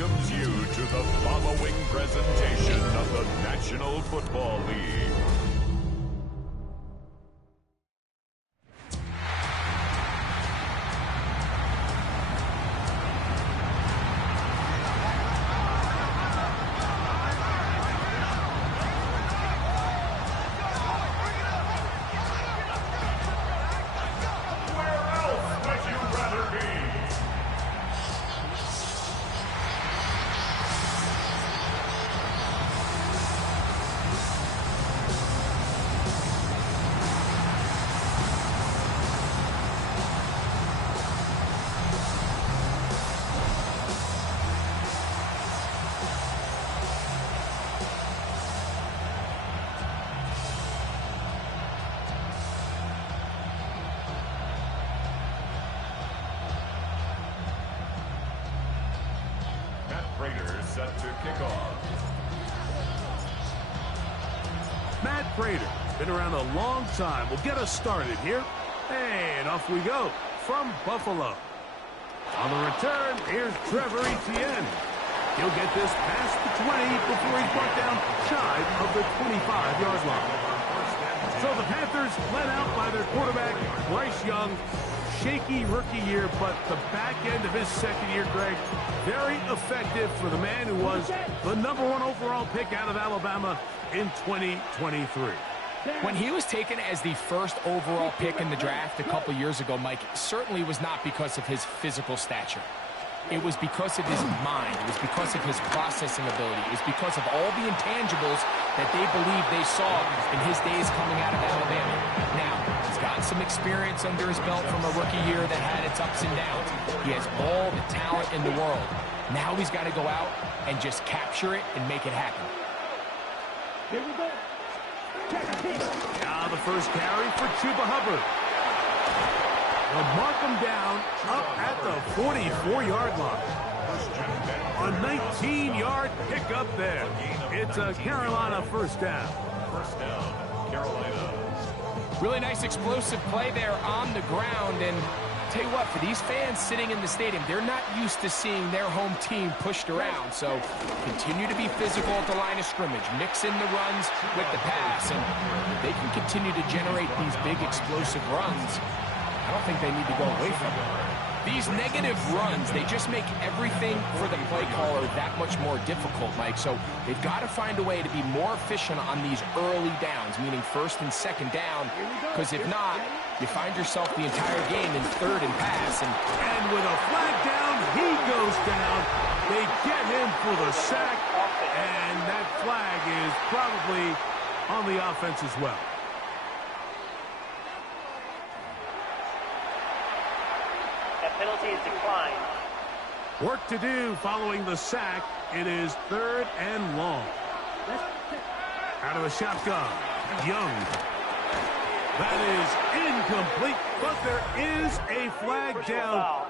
welcomes you to the following presentation of the National Football League. Set to kick off. Matt Prater, been around a long time. We'll get us started here. And off we go from Buffalo. On the return, here's Trevor Etienne. He'll get this past the 20 before he's brought down shy of the 25-yard line. So the Panthers led out by their quarterback, Bryce Young. Shaky rookie year, but the back end of his second year, Greg, very effective for the man who was the #1 overall pick out of Alabama in 2023. When he was taken as the first overall pick in the draft a couple years ago, Mike, certainly was not because of his physical stature. It was because of his mind. It was because of his processing ability. It was because of all the intangibles that they believed they saw in his days coming out of Alabama. Now, he's got some experience under his belt from a rookie year that had its ups and downs. He has all the talent in the world. Now he's got to go out and just capture it and make it happen. Here we go. Now the first carry for Chuba Hubbard. They'll mark him down up at the 44-yard line. A 19-yard pickup there. It's a Carolina first down. First down, Carolina. Really nice explosive play there on the ground. And tell you what, for these fans sitting in the stadium, they're not used to seeing their home team pushed around. So continue to be physical at the line of scrimmage. Mix in the runs with the pass. And they can continue to generate these big explosive runs. I don't think they need to go away from it. These negative runs, they just make everything for the play caller that much more difficult, Mike. So they've got to find a way to be more efficient on these early downs, meaning first and second down, because if not, you find yourself the entire game in third and pass. And with a flag down, he goes down. They get him for the sack, and that flag is probably on the offense as well. Penalty is declined. Work to do following the sack. It is third and long. Out of the shotgun, Young. That is incomplete, but there is a flag down.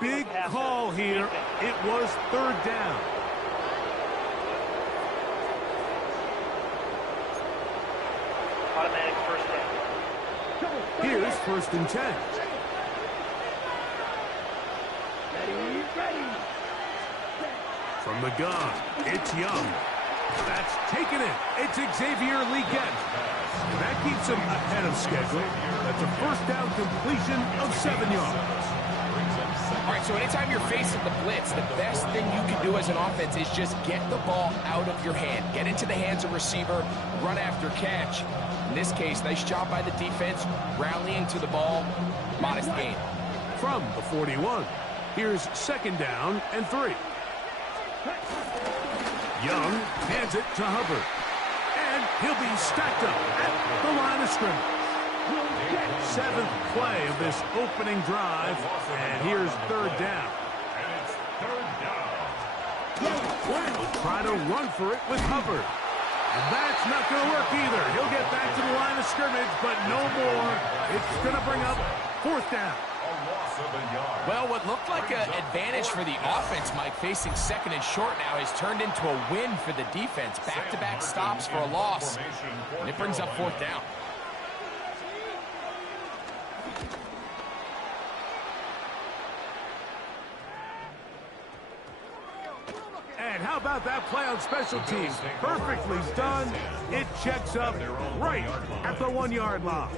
Big call here. It was third down. Automatic first down. Here's first and 10. From the gun, it's Young. That's taken it. It's Xavier Legette. And that keeps him ahead of schedule. That's a first down completion of 7 yards. All right, so anytime you're facing the blitz, the best thing you can do as an offense is just get the ball out of your hand. Get into the hands of receiver, run after catch. In this case, nice job by the defense, rallying to the ball. Modest gain. From the 41, here's second down and 3. Young hands it to Hubbard. And he'll be stacked up at the line of scrimmage. 7th play of this opening drive. And here's third down. And it's third down. We'll try to run for it with Hubbard. And that's not going to work either. He'll get back to the line of scrimmage, but no more. It's going to bring up fourth down. Well, what looked like an advantage for the offense, Mike, facing second and short now, has turned into a win for the defense. Back-to-back stops for a loss, and it brings up fourth down. How about that play on special teams? Perfectly done. It checks up right at the 1-yard line.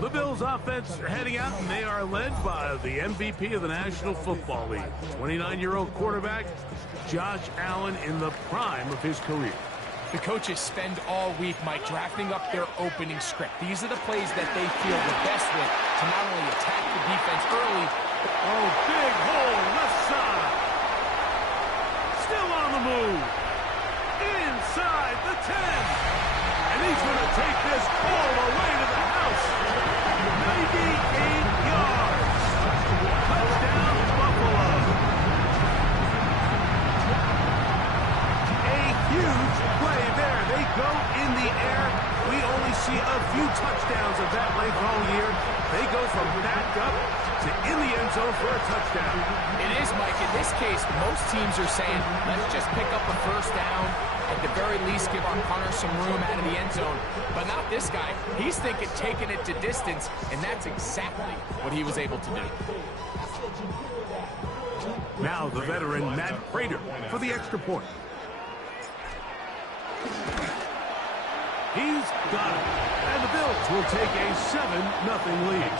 The Bills offense are heading out, and they are led by the MVP of the National Football League, 29-year-old quarterback Josh Allen, in the prime of his career. The coaches spend all week, Mike, drafting up their opening script. These are the plays that they feel the best with to not only attack the defense early. Oh, big hole, left side. Still on the move. Inside the 10. And he's going to take this all the way to the house. 98 yards. Touchdown, Buffalo. A huge play there. They go in the air. We only see a few touchdowns of that length all year. They go from back up to in the end zone for a touchdown. It is, Mike. In this case, most teams are saying, let's just pick up a first down. At the very least, give our punter some room out of the end zone. But not this guy. He's thinking taking it to distance, and that's exactly what he was able to do. Now the veteran Matt Prater for the extra point. He's got it. And the Bills will take a 7-0 lead.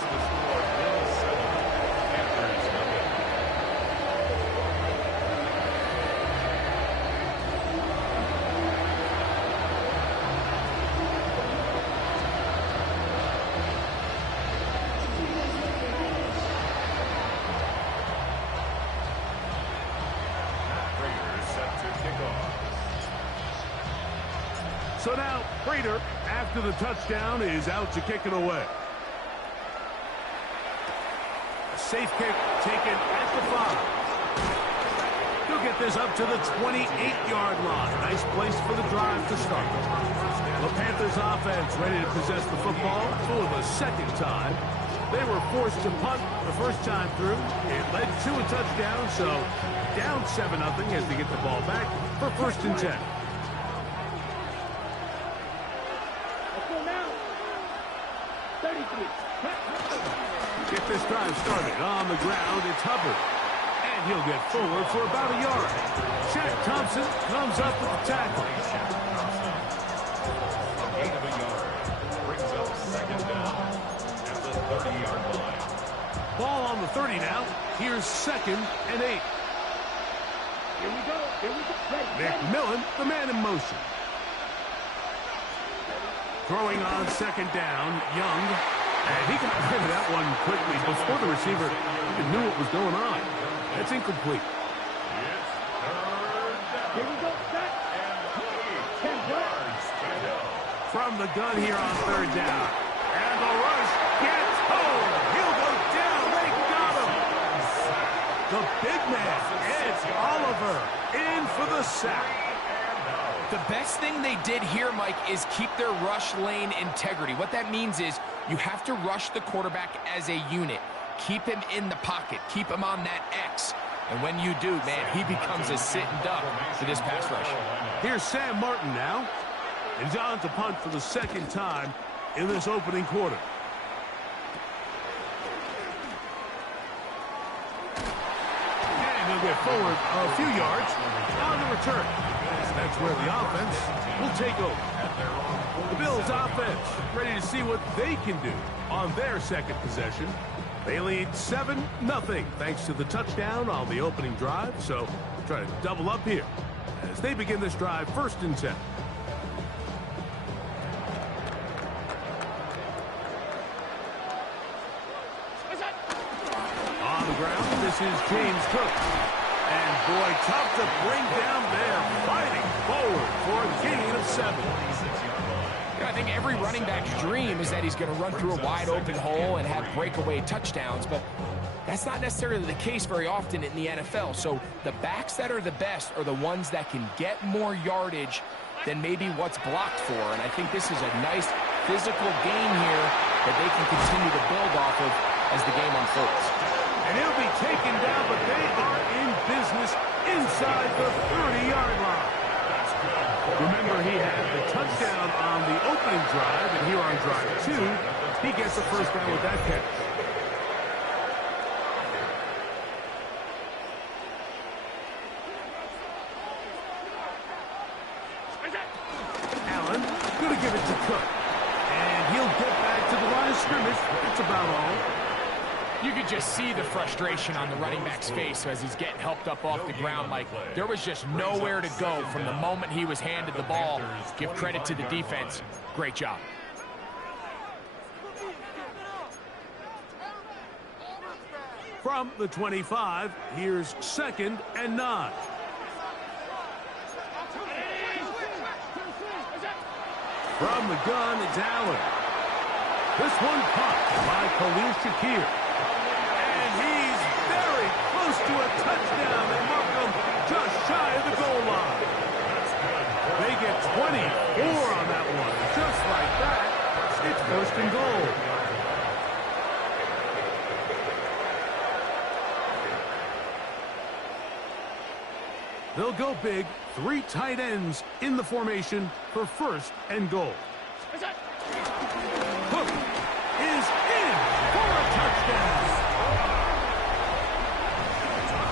So now, Prater, after the touchdown, is out to kick it away. A safe kick taken at the 5. He'll get this up to the 28-yard line. Nice place for the drive to start. The Panthers offense ready to possess the football for the second time. They were forced to punt the first time through. It led to a touchdown, so down 7-0 as they get the ball back for 1st and 10. Get this drive started on the ground. It's Hubbard. And he'll get forward for about a yard. Shaq Thompson comes up with the tackle. A gain of a yard. Brings up 2nd down at the 30-yard line. Ball on the 30 now. Here's 2nd and 8. Here we go. McMillan, the man in motion. Throwing on 2nd down, Young. And he got rid of that one quickly before the receiver even knew what was going on. That's incomplete. Here we go. Set. 10 yards. From the gun here on 3rd down. And the rush gets home. He'll go down. They got him. The big man, Ed Oliver, in for the sack. The best thing they did here, Mike, is keep their rush lane integrity. What that means is you have to rush the quarterback as a unit. Keep him in the pocket. Keep him on that X. And when you do, man, he becomes a sitting duck for this pass rush. Here's Sam Martin now. And he's on to punt for the 2nd time in this opening quarter. And he'll get forward a few yards on the return. That's where the offense will take over. The Bills offense ready to see what they can do on their 2nd possession. They lead 7-0 thanks to the touchdown on the opening drive. So try to double up here as they begin this drive 1st and 10. On the ground, this is James Cook. And boy, tough to bring down there, fighting forward for a gain of 7. I think every running back's dream is that he's going to run through a wide open hole and have breakaway touchdowns, but that's not necessarily the case very often in the NFL. So the backs that are the best are the ones that can get more yardage than maybe what's blocked for. And I think this is a nice physical game here that they can continue to build off of as the game unfolds. And he'll be taken down, but they are in business inside the 30-yard line. Remember, he had the touchdown on the opening drive, and here on drive 2, he gets the first down with that catch. about all. You could just see the frustration on the running back's face as he's getting helped up off the ground. Like, there was just nowhere to go from the moment he was handed the ball. Give credit to the defense. Great job. From the 25, here's 2nd and 9. From the gun, it's Allen. This one caught by Khalil Shakir. And he's very close to a touchdown. They mark him just shy of the goal line. They get 24 on that one. Just like that, it's 1st and goal. They'll go big, 3 tight ends in the formation for 1st and goal. Hook is in for a touchdown.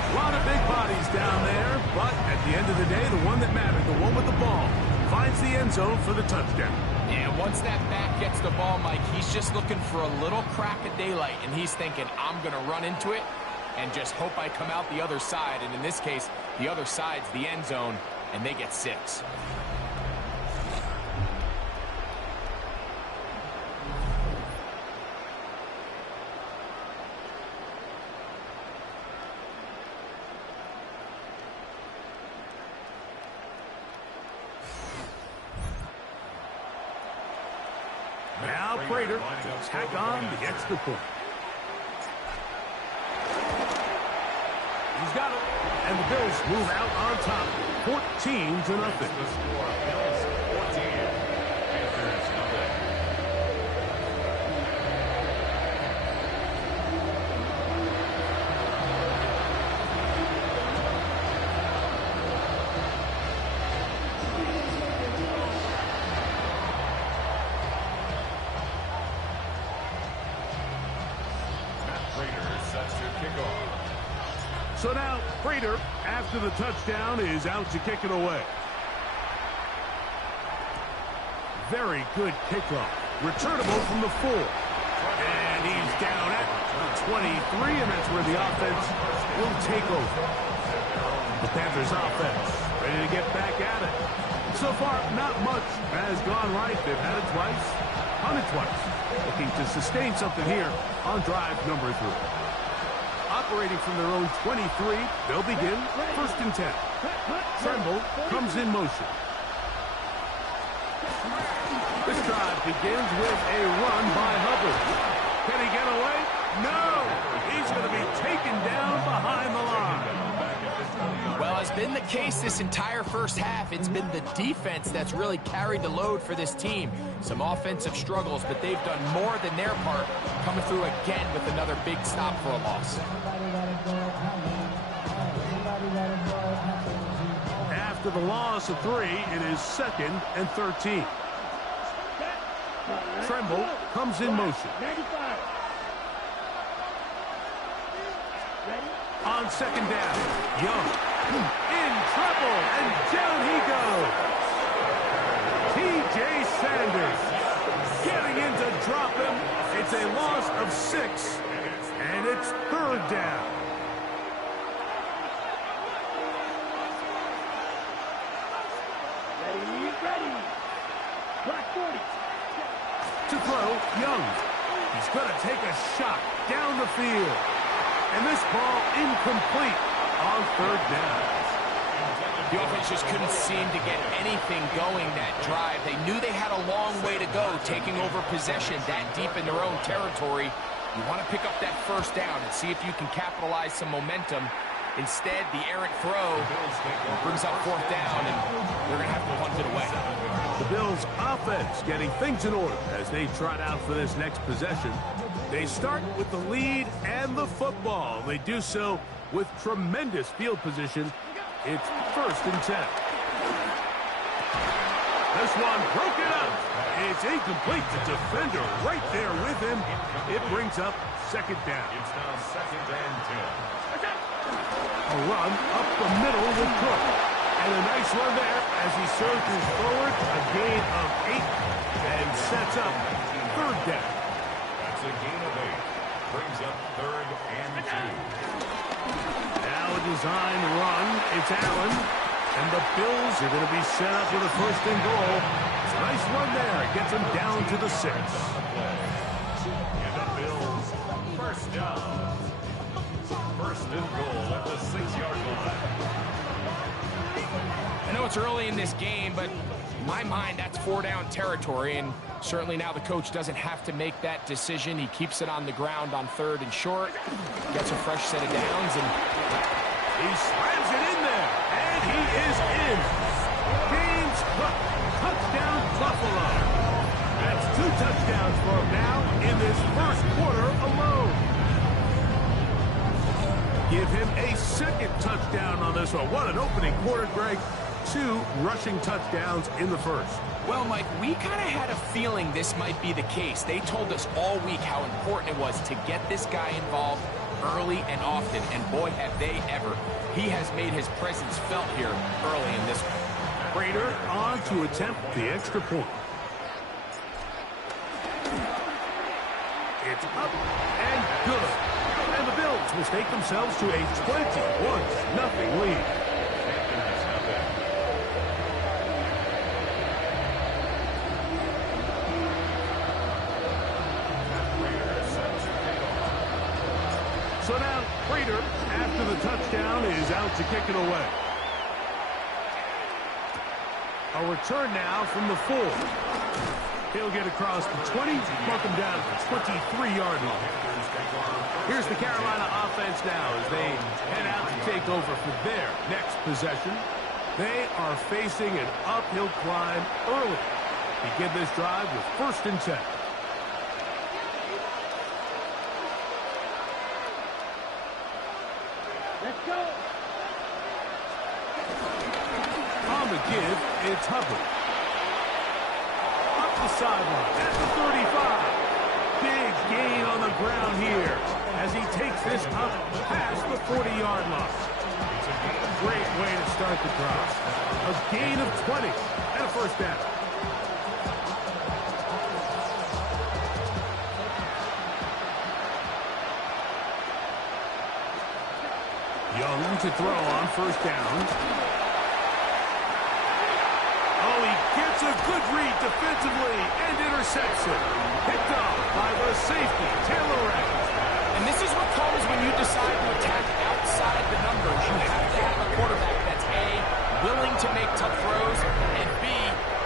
A lot of big bodies down there, but at the end of the day, the one that mattered, the one with the ball, finds the end zone for the touchdown. Yeah, once that back gets the ball, Mike, he's just looking for a little crack of daylight, and he's thinking, I'm going to run into it and just hope I come out the other side. And in this case, the other side's the end zone, and they get 6. Now Prater to tack on the extra point. He's got it. And the Bills move out on top, 14-0. So now, Prater, after the touchdown, is out to kick it away. Very good kickoff. Returnable from the 4. And he's down at the 23, and that's where the offense will take over. The Panthers offense ready to get back at it. So far, not much has gone right. They've had it twice, punted twice. Looking to sustain something here on drive number 3. Operating from their own 23, they'll begin 1st and 10. Fumble comes in motion. This drive begins with a run by Hubbard. Can he get away? No! He's going to be taken down behind the line. Well, as been the case this entire first half, it's been the defense that's really carried the load for this team. Some offensive struggles, but they've done more than their part, coming through again with another big stop for a loss. After the loss of 3, it is 2nd and 13. Tremble comes in motion. On 2nd down, Young in trouble, and down he goes. T.J. Sanders getting in to drop him. It's a loss of 6, and it's 3rd down. Ready. Black 40. To throw, Young. He's going to take a shot down the field. And this ball incomplete on 3rd down. The offense just couldn't seem to get anything going that drive. They knew they had a long way to go, taking over possession that deep in their own territory. You want to pick up that 1st down and see if you can capitalize some momentum. Instead, the errant throw brings up 4th down, and they're going to have to punt it away. The Bills' offense getting things in order as they trot out for this next possession. They start with the lead and the football. They do so with tremendous field position. It's 1st and 10. This one broken up. It's incomplete. The defender right there with him. It brings up 2nd down. It's now 2nd and 10. A run up the middle with Cook. And a nice run there as he surges forward. A gain of 8 and sets up 3rd down. It's a gain of 8. Brings up 3rd and 2. Now a design run. It's Allen. And the Bills are going to be set up with a 1st and goal. It's a nice run there. Gets them down to the 6. And the Bills, 1st down. 1st and goal at the 6-yard line. I know it's early in this game, but in my mind, that's 4-down territory, and certainly now the coach doesn't have to make that decision. He keeps it on the ground on 3rd and short, gets a fresh set of downs, and he slams it in there, and he is in. Game's up. Touchdown, Buffalo. That's 2 touchdowns for him now in this 1st quarter alone. Give him a 2nd touchdown on this one. What an opening quarter, Greg. 2 rushing touchdowns in the 1st. well, Mike, we kind of had a feeling this might be the case. They told us all week how important it was to get this guy involved early and often, and boy, have they ever. He has made his presence felt here early in this one. Prater on to attempt the extra point. It's up and good. And the Bills mistake themselves to a 21-0 lead. So now Prater, after the touchdown, is out to kick it away. A return now from the 4. He'll get across the 20, mark him down at the 23-yard line. Here's the Carolina offense now as they head out to take over for their next possession. They are facing an uphill climb early. Begin this drive with 1st and 10. Let's go. On the give, it's Hubbard. Up the sideline at the 35. Big gain on the ground here as he takes this up past the 40-yard line. Great way to start the drive. A gain of 20 and a 1st down. Young to throw on 1st down. Oh, he gets a good read defensively and intercepts it. Picked off by the safety, Taylor Rapp. And this is what comes when you decide to attack outside the numbers. You have to have a quarterback that's A, willing to make tough throws, and B,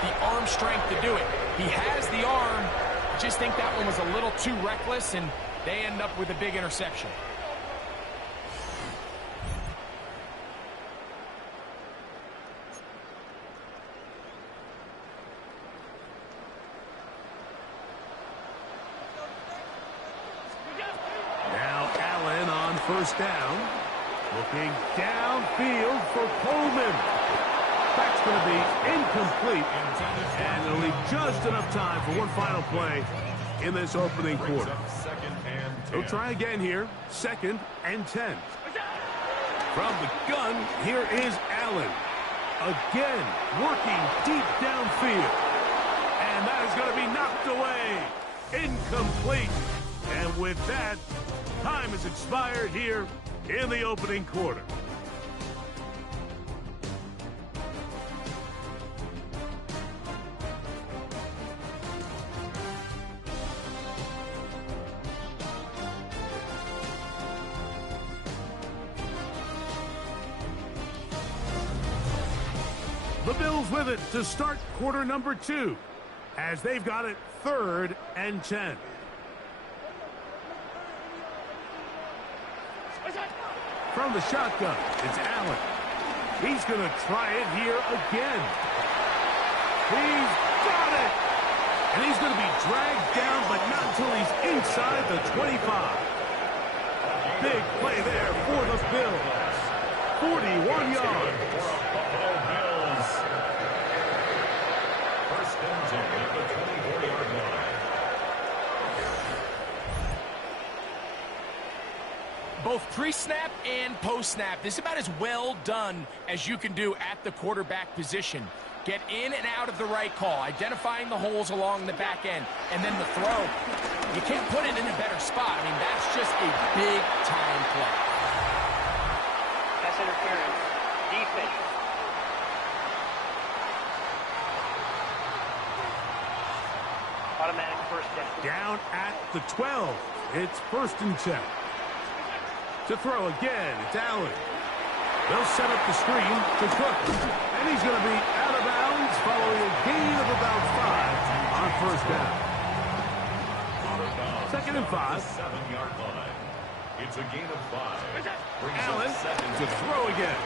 the arm strength to do it. He has the arm. I just think that one was a little too reckless, and they end up with a big interception. Now Allen on 1st down. Looking downfield for Coleman. That's going to be incomplete. And it'll leave just enough time for one final play in this opening quarter. He'll try again here. 2nd and 10. From the gun, here is Allen. Again, working deep downfield. And that is going to be knocked away. Incomplete. And with that, time has expired here in the opening quarter. The Bills with it to start quarter number 2 as they've got it 3rd and 10. From the shotgun, it's Allen. He's going to try it here again. He's got it! And he's going to be dragged down, but not until he's inside the 25. Big play there for the Bills. 41 yards. Bills. 1st and 10 at the 24-yard line. Both pre-snap and post-snap, this is about as well done as you can do at the quarterback position. Get in and out of the right call, identifying the holes along the back end, and then the throw. You can't put it in a better spot. I mean, that's just a big-time play. Pass interference. Defense. Automatic first down. Down at the 12. It's 1st and 10. To throw again, it's Allen. They'll set up the screen to Cook. And he's going to be out of bounds following a gain of about 5 on 1st down. 2nd and 5. 7-yard line. It's a gain of 5. Allen to throw again.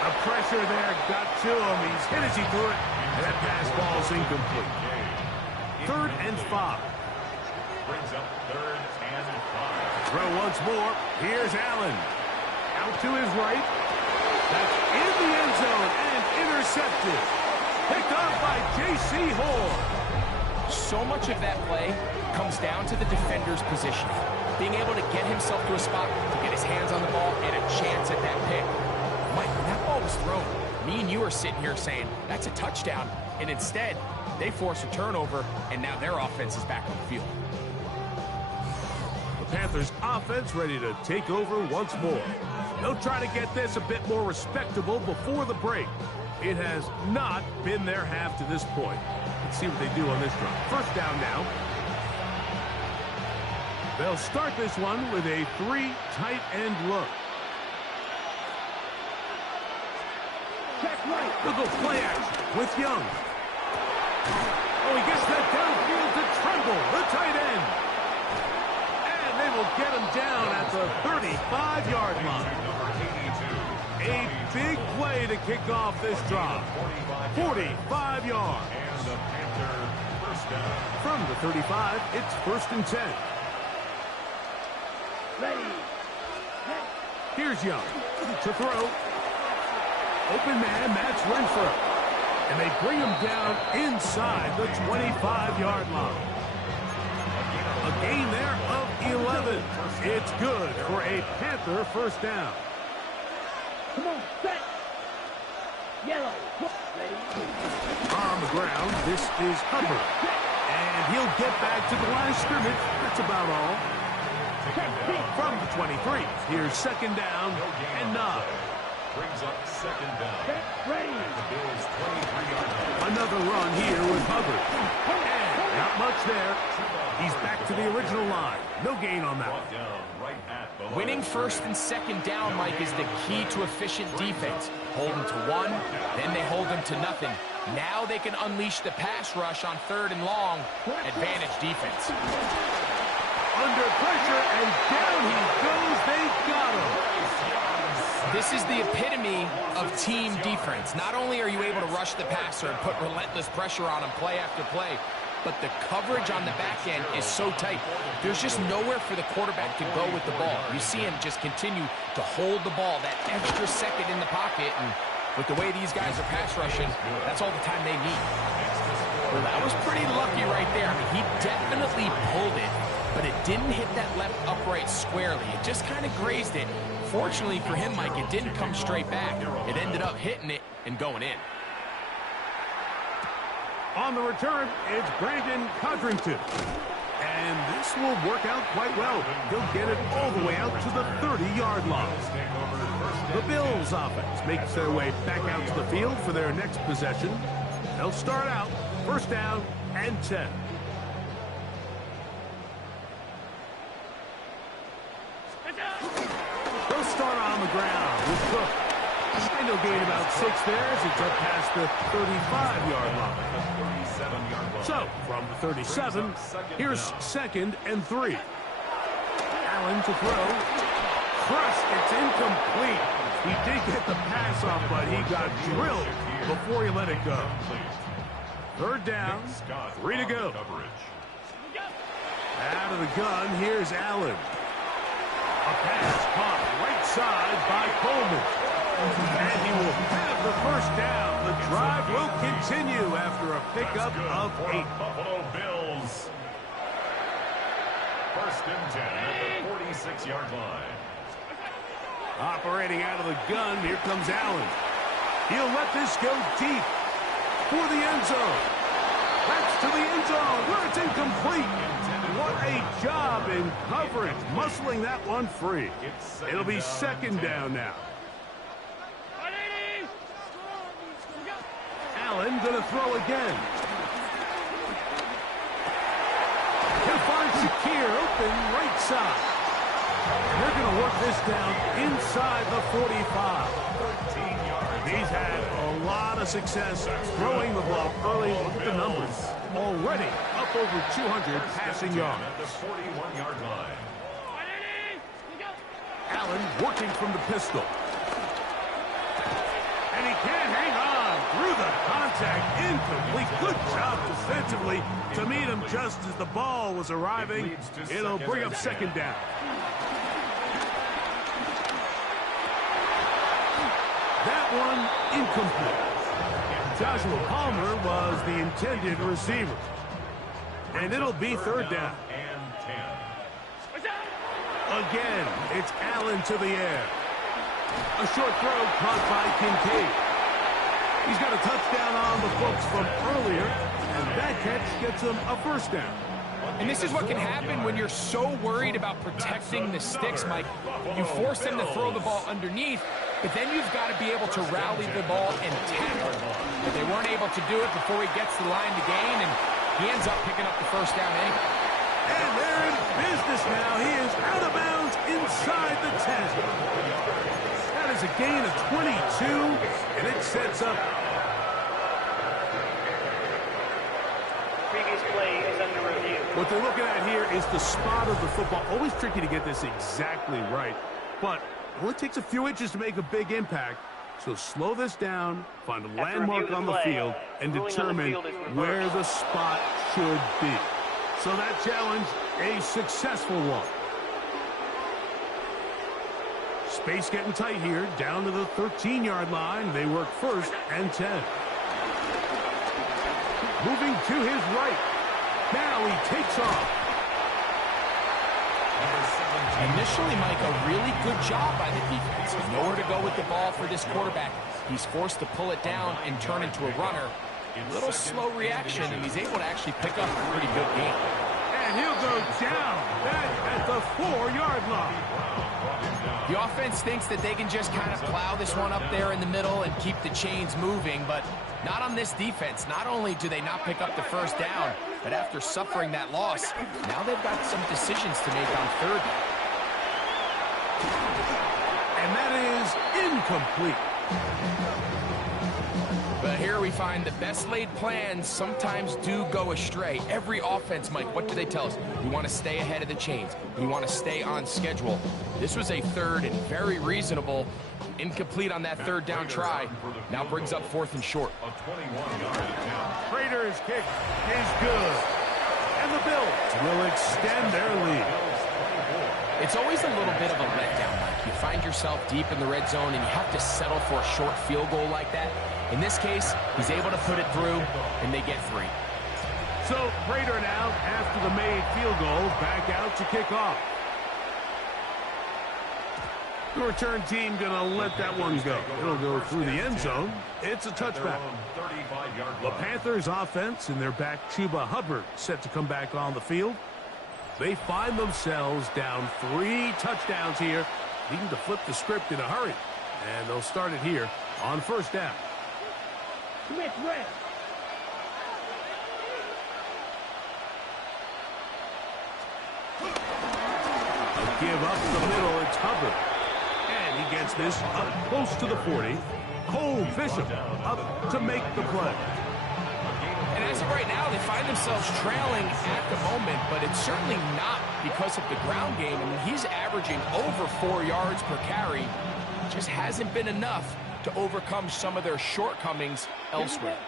A pressure there got to him. He's hit as he threw it. And that pass ball's incomplete. 3rd and 5. Brings up 3rd and 5. Throw once more. Here's Allen. Out to his right. That's in the end zone and intercepted. Picked up by J.C. Hoare. So much of that play comes down to the defender's positioning. Being able to get himself to a spot to get his hands on the ball and a chance at that pick. Mike, when that ball was thrown, me and you are sitting here saying, that's a touchdown. And instead, they force a turnover, and now their offense is back on the field. The Panthers' offense ready to take over once more. They'll try to get this a bit more respectable before the break. It has not been their half to this point. Let's see what they do on this drive. 1st down now. They'll start this one with a 3 tight end look. Check right. They'll go play action with Young. Oh, he gets that downfield to Tremble, the tight end. And they will get him down at the 35-yard line. A big play to kick off this drive. 45 yards. And the Panther first down. From the 35, it's 1st and 10. Ready. Here's Young to throw. Open man, that's Renfro. And they bring him down inside the 25-yard line. A gain there of 11. It's good for a Panther 1st down. Come on, set. Yellow. Ready. On the ground, this is Hubbard. And he'll get back to the line of scrimmage. That's about all. From the 23, here's 2nd down and 9. Brings up 2nd down. Ready. The Bills' 23-yard line. Another run here with Hubbard. And not much there. He's back to the original line. No gain on that. Brought down right at the line. Winning 1st and 2nd down, Mike, is the key to efficient defense. Hold them to 1, then they hold them to nothing. Now they can unleash the pass rush on 3rd and long. Advantage defense. Under pressure, and down he goes. They got him. This is the epitome of team defense. Not only are you able to rush the passer and put relentless pressure on him play after play, but the coverage on the back end is so tight. There's just nowhere for the quarterback to go with the ball. You see him just continue to hold the ball, that extra second in the pocket, and with the way these guys are pass rushing, that's all the time they need. Well, that was pretty lucky right there. I mean, he definitely pulled it, but it didn't hit that left upright squarely. It just kind of grazed it. Fortunately for him, Mike, it didn't come straight back. It ended up hitting it and going in. On the return, it's Brandon Codrington. And this will work out quite well. He'll get it all the way out to the 30-yard line. The Bills offense makes their way back out to the field for their next possession. They'll start out 1st down and 10. They'll start on the ground with Cook. And they'll gain about 6 there as it's up past the 35-yard line. So, from the 37, here's 2nd and 3. Allen to throw. Crushed. It's incomplete. He did get the pass off, but he got drilled before he let it go. 3rd down, 3 to go. Out of the gun, here's Allen. A pass caught right side by Coleman. And he will have the 1st down. The drive will continue after a pickup of 8. Buffalo Bills. 1st and 10 at the 46-yard line. Operating out of the gun, here comes Allen. He'll let this go deep for the end zone. That's to the end zone where it's incomplete. What a job in coverage, muscling that one free. It'll be second down now. Allen going to throw again. He'll find Shakir open right side. They're going to work this down inside the 45. He's had a lot of success throwing the ball early. Look at the numbers. Already up over 200 passing yards. Allen working from the pistol. And he can't hang on through the contact. Incomplete. Good job defensively to meet him just as the ball was arriving. It'll bring up second down. That one incomplete. Joshua Palmer was the intended receiver. And it'll be third down. Again, it's Allen to the air. A short throw caught by Kincaid. He's got a touchdown on the books from earlier, and that catch gets him a first down. And this is what can happen when you're so worried about protecting the sticks, Mike. You force them to throw the ball underneath, but then you've got to be able to rally the ball and tackle. But they weren't able to do it before he gets the line to gain, and he ends up picking up the first down anyway. And they're in business now. He is out of bounds inside the 10. That is a gain of 22, and it sets up. Previous play is under review. What they're looking at here is the spot of the football. Always tricky to get this exactly right, but it only takes a few inches to make a big impact. So slow this down, find a landmark on the field, and determine where the spot should be. So that challenge, a successful one. Space getting tight here, down to the 13-yard line. They work first and 10. Moving to his right. Now he takes off. Initially, Mike, a really good job by the defense. There's nowhere to go with the ball for this quarterback. He's forced to pull it down and turn into a runner. A little slow reaction, and he's able to actually pick up a pretty good game. And he'll go down back at the 4-yard line. The offense thinks that they can just kind of plow this one up there in the middle and keep the chains moving, but not on this defense. Not only do they not pick up the first down, but after suffering that loss, now they've got some decisions to make on third down. And that is incomplete. But here we find the best laid plans sometimes do go astray. Every offense, Mike, what do they tell us? We want to stay ahead of the chains. We want to stay on schedule. This was a third and very reasonable. Incomplete on that third down try. Now brings up fourth and short. Raiders' kick is good. And the Bills will extend their lead. It's always a little bit of a letdown, Mike. You find yourself deep in the red zone and you have to settle for a short field goal like that. In this case, he's able to put it through, and they get 3. So, Raider now, after the made field goal, back out to kick off. The return team going to let that one go. It'll go through the end zone. It's a touchback. The Panthers offense and their back Chuba Hubbard set to come back on the field. They find themselves down 3 touchdowns here, needing to flip the script in a hurry. And they'll start it here on first down. Smith red. A give up the middle, it's Hubbard. And he gets this up close to the 40. Cole Bishop up to make the play. And as of right now, they find themselves trailing at the moment, but it's certainly not because of the ground game. I mean, he's averaging over 4 yards per carry. Just hasn't been enough to overcome some of their shortcomings elsewhere.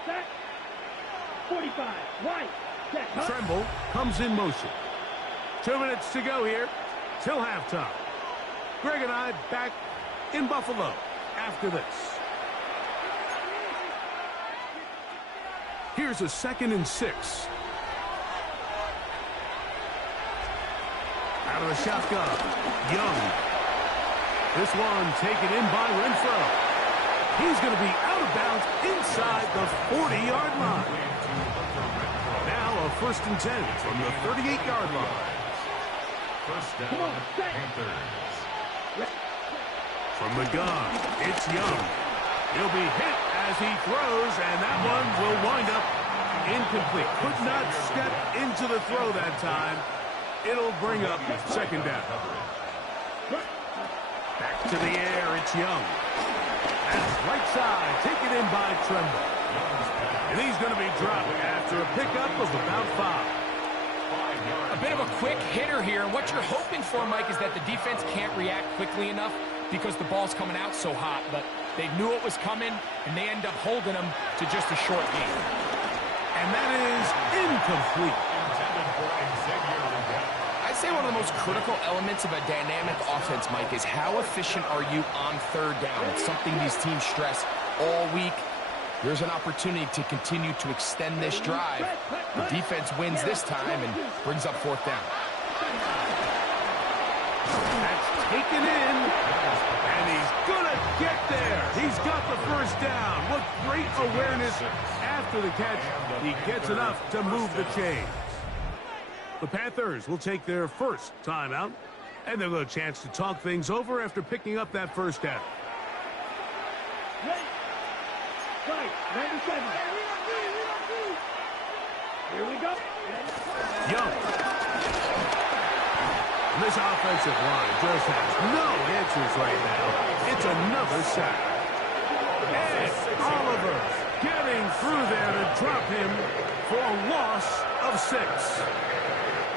45, right. Tremble comes in motion. 2 minutes to go here till halftime. Greg and I back in Buffalo after this. Here's a 2nd and 6. Out of the shotgun, Young. This one taken in by Renfro. He's going to be out out of bounds inside the 40-yard line. Now a 1st and 10 from the 38-yard line. First down, Panthers. From the gun, it's Young. He'll be hit as he throws, and that one will wind up incomplete. Could not step into the throw that time. It'll bring up 2nd down. Back to the air, it's Young. That's right side, taken in by Tremble. And he's going to be dropped after a pickup of about 5. A bit of a quick hitter here, and what you're hoping for, Mike, is that the defense can't react quickly enough because the ball's coming out so hot, but they knew it was coming, and they end up holding them to just a short gain. And that is incomplete. I'd say one of the most critical elements of a dynamic offense, Mike, is how efficient are you on 3rd down? It's something these teams stress all week. There's an opportunity to continue to extend this drive. The defense wins this time and brings up 4th down. That's taken in, and he's going to get there. He's got the 1st down. What great awareness after the catch. He gets enough to move the chain. The Panthers will take their 1st timeout, and they'll get a chance to talk things over after picking up that 1st down. Right, 97. Here we go. Young. This offensive line just has no answers right now. It's another sack. And Oliver getting through there to drop him for a loss of 6.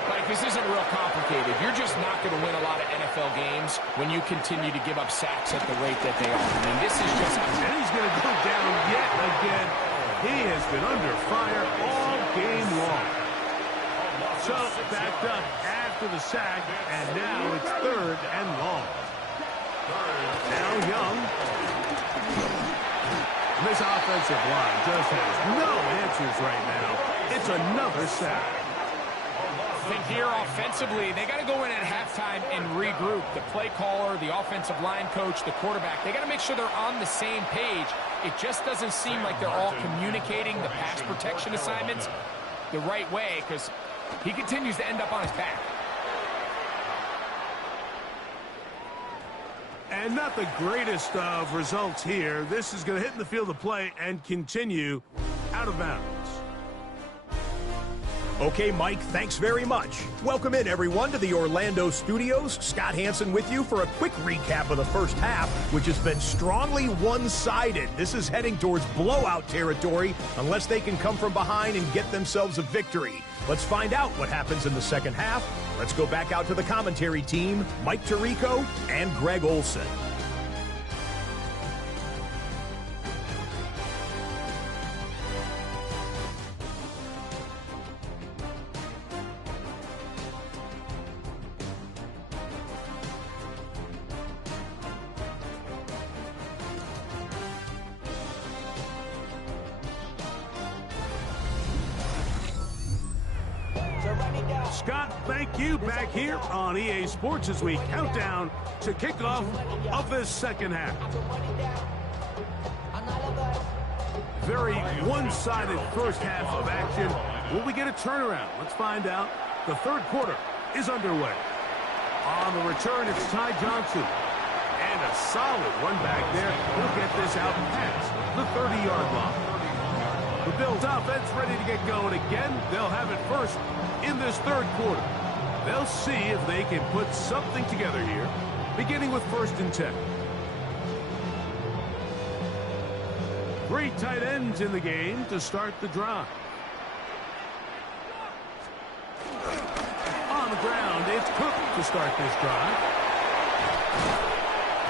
Like, this isn't real complicated. You're just not going to win a lot of NFL games when you continue to give up sacks at the rate that they are. I mean, this is just how... And he's going to go down yet again. He has been under fire all game long. So, backed up after the sack, and now it's 3rd and long. Now Young. This offensive line just has no answers right now. It's another sack. I think here offensively, they got to go in at halftime and regroup. The play caller, the offensive line coach, the quarterback, they got to make sure they're on the same page. It just doesn't seem like they're all communicating the pass protection assignments the right way, because he continues to end up on his back. And not the greatest of results here. This is going to hit in the field of play and continue out of bounds. Okay, Mike, thanks very much. Welcome in, everyone, to the Orlando studios. Scott Hansen with you for a quick recap of the 1st half, which has been strongly one-sided. This is heading towards blowout territory unless they can come from behind and get themselves a victory. Let's find out what happens in the 2nd half. Let's go back out to the commentary team, Mike Tirico and Greg Olson. Scott, thank you. Back here on EA Sports as we count down to kickoff of this 2nd half. Very one-sided 1st half of action. Will we get a turnaround? Let's find out. The 3rd quarter is underway. On the return, it's Ty Johnson. And a solid run back there. He'll get this out past the 30-yard line. The Bills offense ready to get going again. They'll have it first in this 3rd quarter. They'll see if they can put something together here, beginning with 1st and 10. 3 tight ends in the game to start the drive. On the ground, it's Cook to start this drive.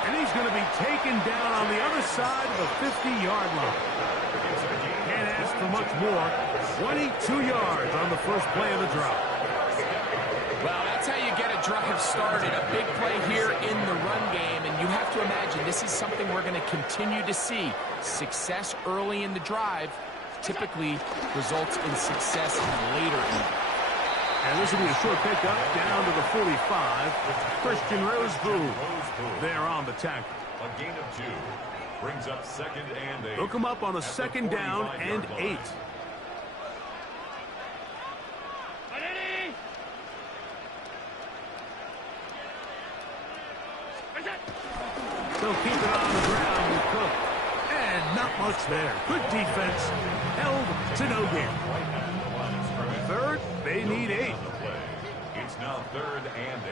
And he's going to be taken down on the other side of the 50-yard line. Can't ask for much more. 22 yards on the first play of the drive. Well, that's how you get a drive started. A big play here in the run game, and you have to imagine this is something we're going to continue to see. Success early in the drive typically results in success later in the drive. And this will be a short pickup down to the 45. Christian Roseborough there on the tackle. A gain of 2. Brings up second and 8. Hook him up on a second down and 8. They'll keep it on the ground with Cook. And not much there. Good defense. Held to no gain. Third, they need 8. It's now third and 8.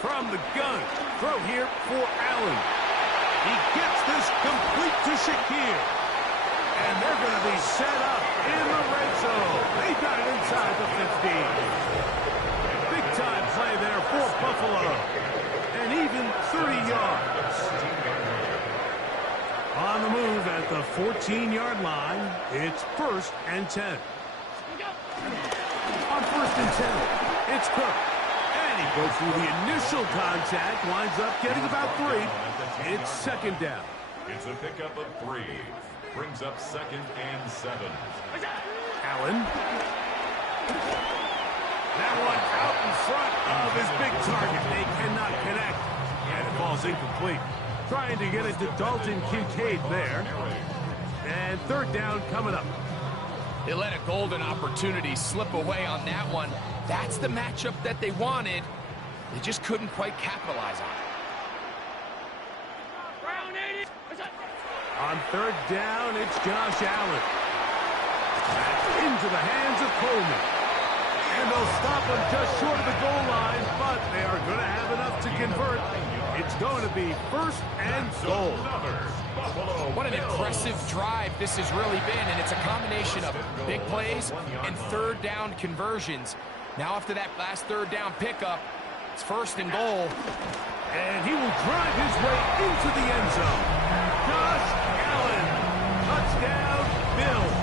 From the gun. Throw here for Allen. He gets this complete to Shakir. And they're going to be set up in the red zone. They got it inside the 15. Big time play there for Buffalo. And even 30 yards. On the move at the 14-yard line, it's 1st and 10. On 1st and 10, it's Cook. And he goes through the initial contact, winds up getting about 3. It's 2nd down. It's a pickup of 3. Brings up 2nd and 7. Allen. That one out in front of his big target. They cannot connect. And it falls incomplete. Trying to get it to Dalton Kincaid there. And 3rd down coming up. They let a golden opportunity slip away on that one. That's the matchup that they wanted. They just couldn't quite capitalize on it. On 3rd down, it's Josh Allen. Back into the hands of Coleman. And they'll stop him just short of the goal line, but they are going to have enough to convert. It's going to be 1st and goal. What an impressive drive this has really been, and it's a combination of big plays and 3rd down conversions. Now after that last 3rd down pickup, it's 1st and goal. And he will drive his way into the end zone. Josh Allen, touchdown, Bills.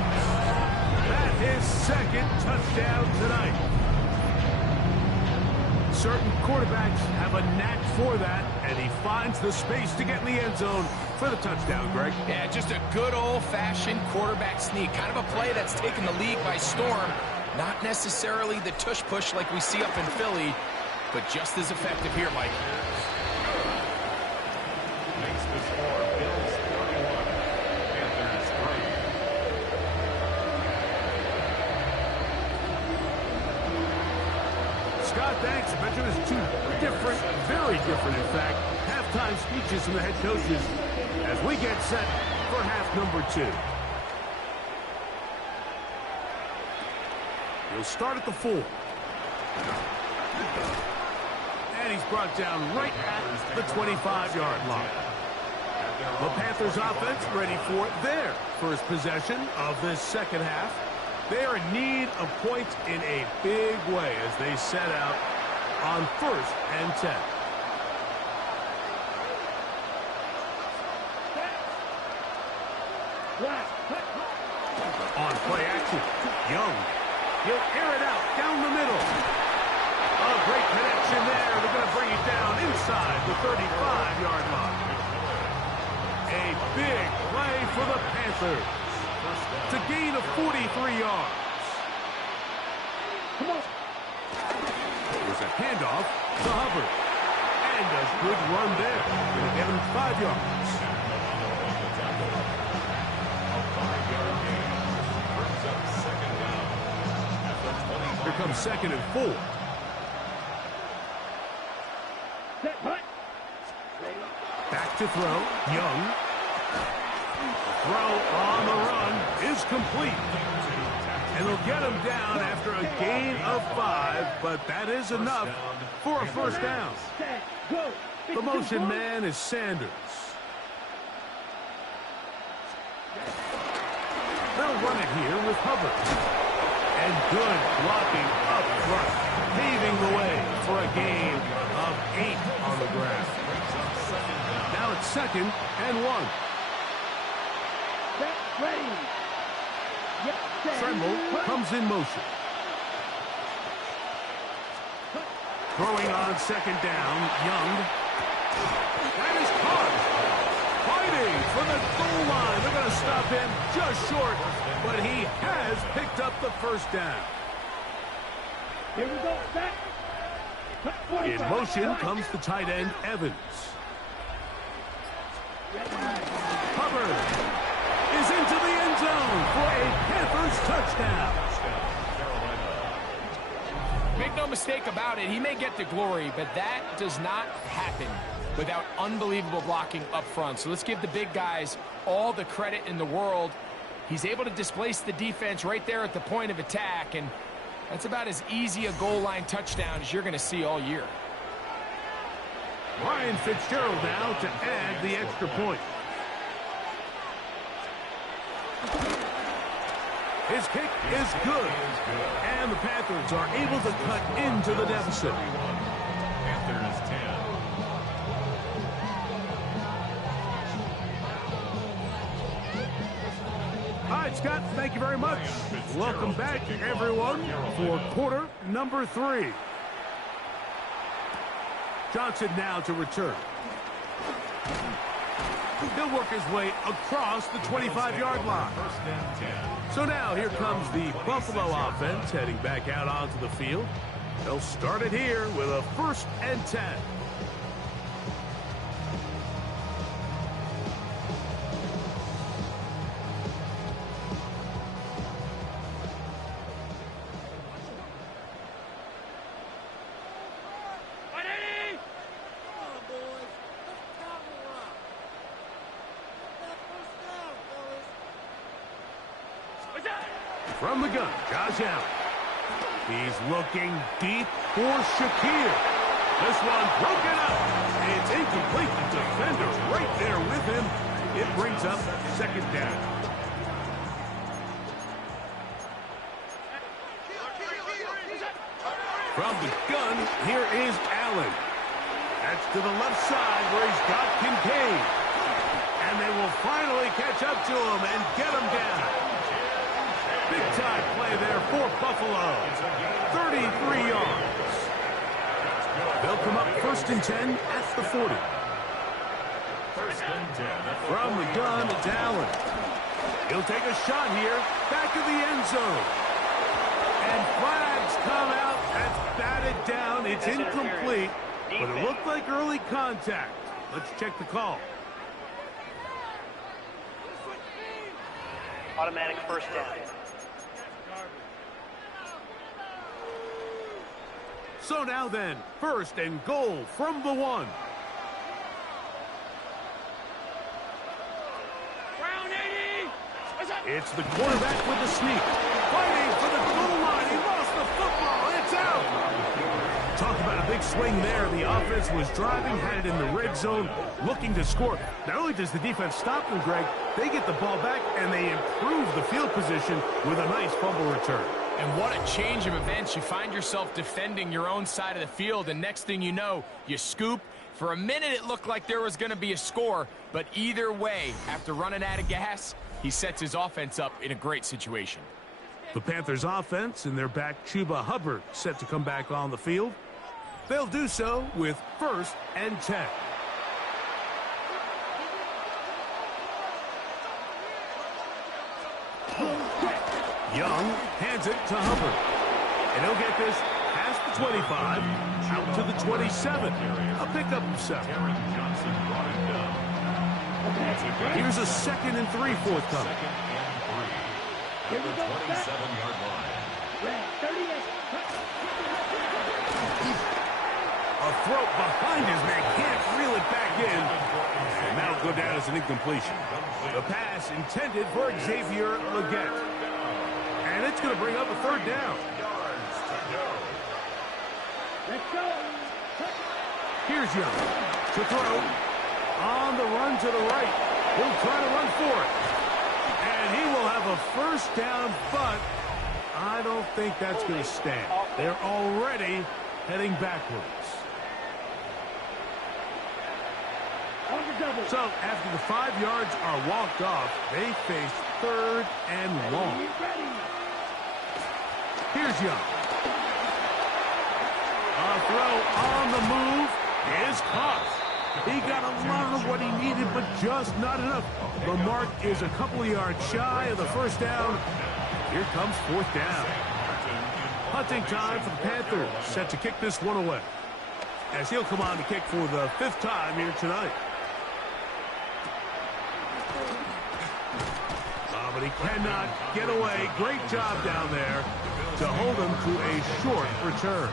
That's his 2nd touchdown tonight. Certain quarterbacks have a knack for that, and he finds the space to get in the end zone for the touchdown, Greg. Yeah, just a good old-fashioned quarterback sneak. Kind of a play that's taken the league by storm. Not necessarily the tush-push like we see up in Philly, but just as effective here, Mike. Makes the score Bills 31, Panthers 3. Scott, thanks. I mentioned there's 2 different, very different, in fact, halftime speeches from the head coaches as we get set for half number 2. He'll start at the 4. And he's brought down right at the 25-yard line. The Panthers offense ready for their first possession of this second half. They are in need of points in a big way as they set out on 1st and 10. On play action, Young. He'll air it out down the middle. A great connection there. They're going to bring it down inside the 35-yard line. A big play for the Panthers. It's a gain of 43 yards. Come on. There's a handoff to Hubbard. And a good run there. Going to get him 5 yards. Here comes 2nd and 4. Back to throw. Young. Throw on the run is complete. And they'll get him down after a gain of 5, but that is enough for a 1st down. The motion man is Sanders. They'll run it here with Hubbard. And good blocking up front, paving the way for a gain of 8 on the ground. Now it's 2nd and 1. Tremble comes in motion. Throwing on 2nd down, Young. That is caught. Fighting for the goal line. They're going to stop him just short, but he has picked up the 1st down. Here we go. Back. In motion comes the tight end, Evans. Hubbard is into the end zone for a Panthers touchdown. Make no mistake about it, he may get the glory, but that does not happen without unbelievable blocking up front. So let's give the big guys all the credit in the world. He's able to displace the defense right there at the point of attack, and that's about as easy a goal line touchdown as you're going to see all year. Ryan Fitzgerald now to add the extra point. His kick is good. And the Panthers are able to cut into the deficit. Panthers 10. All right, Scott, thank you very much. Welcome back, everyone, for quarter number 3. Johnson now to return. He'll work his way across the 25-yard line. So now here comes the Buffalo offense heading back out onto the field. They'll start it here with a 1st and 10. From the gun, Josh Allen. He's looking deep for Shakir. This one broken up. It's incomplete. The defender right there with him. It brings up 2nd down. From the gun, here is Allen. That's to the left side where he's got Kincaid. And they will finally catch up to him and get him down. Big-time play there for Buffalo. 33 yards. They'll come up 1st and 10 at the 40. 1st and 10. From the gun, it's Allen. He'll take a shot here. Back of the end zone. And flags come out. That's batted down. It's incomplete. But it looked like early contact. Let's check the call. Automatic 1st down. So now then, 1st and goal from the 1. It's the quarterback with the sneak. Fighting for the goal line. He lost the football. It's out. Talk about a big swing there. The offense was driving, had it in the red zone, looking to score. Not only does the defense stop them, Greg, they get the ball back and they improve the field position with a nice fumble return. And what a change of events. You find yourself defending your own side of the field, and next thing you know, you scoop. For a minute, it looked like there was going to be a score, but either way, after running out of gas, he sets his offense up in a great situation. The Panthers offense and their back Chuba Hubbard set to come back on the field. They'll do so with 1st and 10. Young hands it to Hubbard. And he'll get this past the 25, out to the 27. A pickup of 7. Here's a 2nd and 3 forthcoming. 2nd and 3. At the 27-yard line. A throw behind his man. Can't reel it back in. And that'll go down as an incompletion. The pass intended for Xavier Legette. And it's going to bring up a 3rd down. Here's Young to throw. On the run to the right. He'll try to run for it. And he will have a 1st down, but I don't think that's going to stand. They're already heading backwards. So after the 5 yards are walked off, they face 3rd and long. Here's Young. A throw on the move is caught. He got a lot of what he needed, but just not enough. The mark is a couple of yards shy of the 1st down. Here comes 4th down. Punting time for the Panthers, set to kick this one away. As he'll come on to kick for the 5th time here tonight. he cannot get away. Great job down there to hold him to a short return.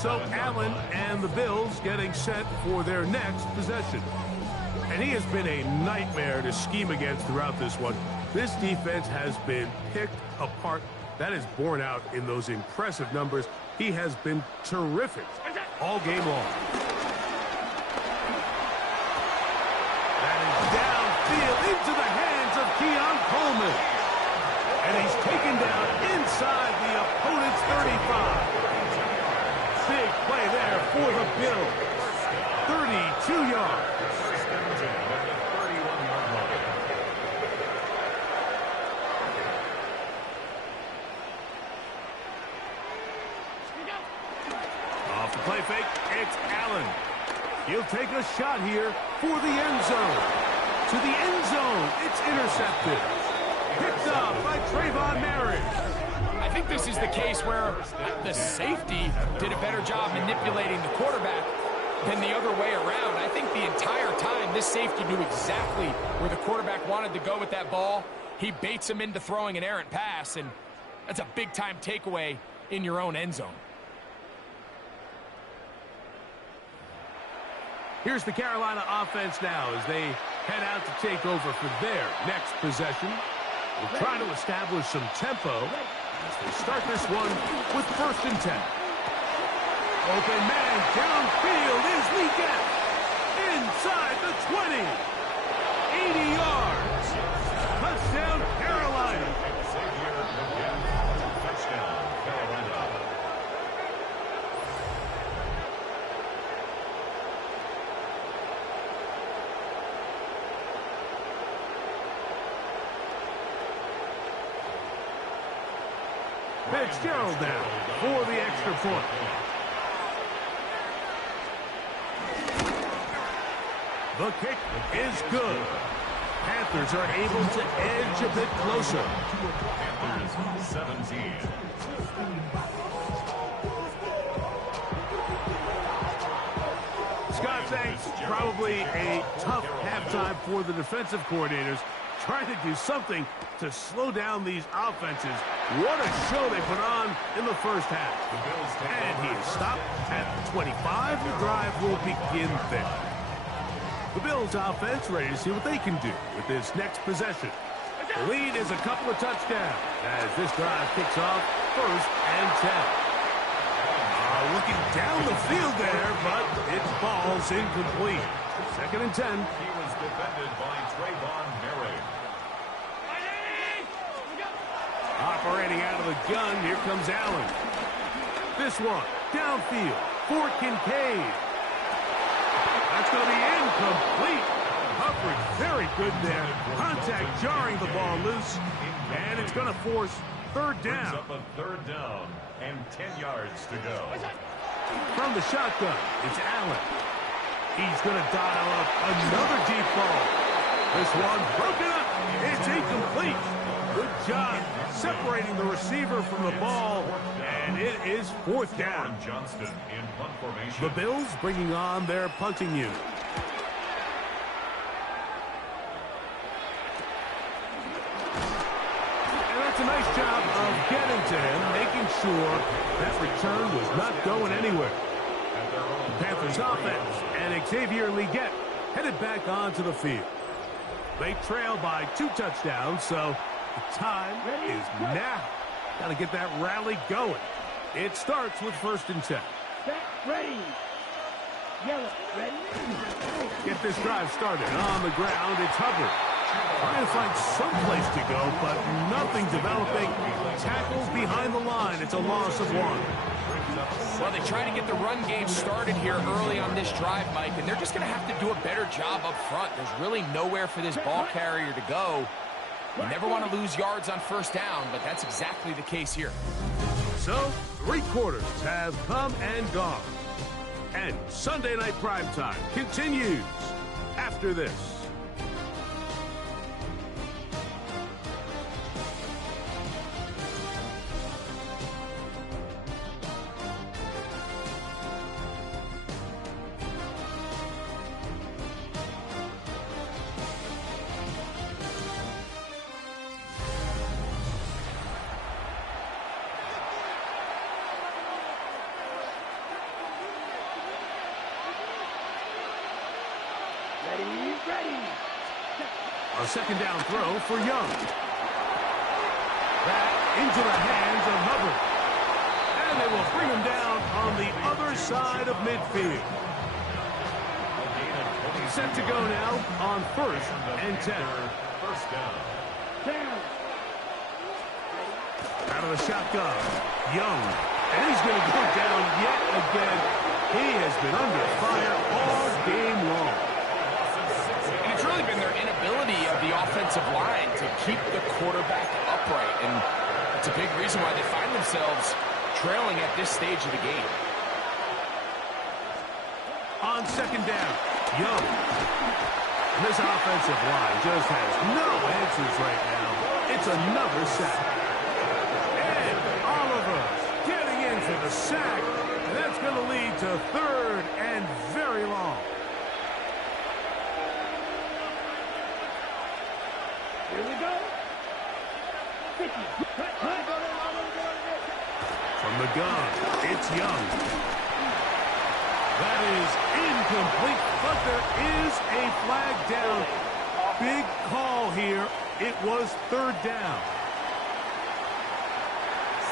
So Allen and the Bills getting set for their next possession. And he has been a nightmare to scheme against throughout this one. This defense has been picked apart. That is borne out in those impressive numbers. He has been terrific all game long. That is downfield into the hands of Keon Coleman. And he's taken down inside the opponent's 35. Big play there for the Bills. 32 yards. Off the play fake, it's Allen. He'll take a shot here for the end zone. To the end zone, it's intercepted. Picked up by Trayvon Merritt. I think this is the case where the safety did a better job manipulating the quarterback than the other way around. I think the entire time this safety knew exactly where the quarterback wanted to go with that ball. He baits him into throwing an errant pass, and that's a big-time takeaway in your own end zone. Here's the Carolina offense now as they head out to take over for their next possession. We'll try to establish some tempo as they start this one with 1st and 10. Open man downfield is Leggett. Inside the 20. 80 yards. Touchdown, Carolina. Touchdown, Carolina. Fitzgerald now for the extra point. The kick is good. Panthers are able to edge a bit closer. Panthers 17. Scott, thanks. Probably a tough halftime for the defensive coordinators, trying to do something to slow down these offenses. What a show they put on in the first half. And he is stopped at the 25. The drive will begin there. The Bills offense ready to see what they can do with this next possession. The lead is a couple of touchdowns as this drive kicks off 1st and 10. Looking down the field there, but its ball's incomplete. 2nd and 10. He was defended by Trayvon Merritt. Operating out of the gun, here comes Allen. This one, downfield for Kincaid. That's going to be incomplete. Coverage very good there. Contact jarring the ball loose, and it's going to force 3rd down. Up a 3rd down and 10 yards to go. From the shotgun, it's Allen. He's going to dial up another deep ball. This one broken up. It's incomplete. Good job separating the receiver from the ball, and it is 4th down. Johnston in punt formation. The Bills bringing on their punting unit. And that's a nice job of getting to him, making sure that return was not going anywhere. The Panthers offense and Xavier Leggett headed back onto the field. They trail by 2 touchdowns, so the time is now. Got to get that rally going. It starts with 1st and 10. Set, ready. Yellow, ready. Get this drive started. On the ground, it's Hubbard. Trying to find some place to go, but nothing developing. Tackles behind the line. It's a loss of 1. Well, they try to get the run game started here early on this drive, Mike, and they're just going to have to do a better job up front. There's really nowhere for this ball carrier to go. You never want to lose yards on 1st down, but that's exactly the case here. So, 3 quarters have come and gone. And Sunday Night Primetime continues after this. Ready. A second down throw for Young. That into the hands of Hubbard. And they will bring him down on the other side of midfield. Set to go now on 1st and 10. First down. Out of the shotgun, Young. And he's going to go down yet again. He has been under fire all game long. And it's really been their inability of the offensive line to keep the quarterback upright. And it's a big reason why they find themselves trailing at this stage of the game. On second down, Young. This offensive line just has no answers right now. It's another sack. And Oliver getting in for the sack. And that's going to lead to 3rd and very long. Here we go. 50. From the gun, it's Young. That is incomplete, but there is a flag down. Big call here. It was 3rd down.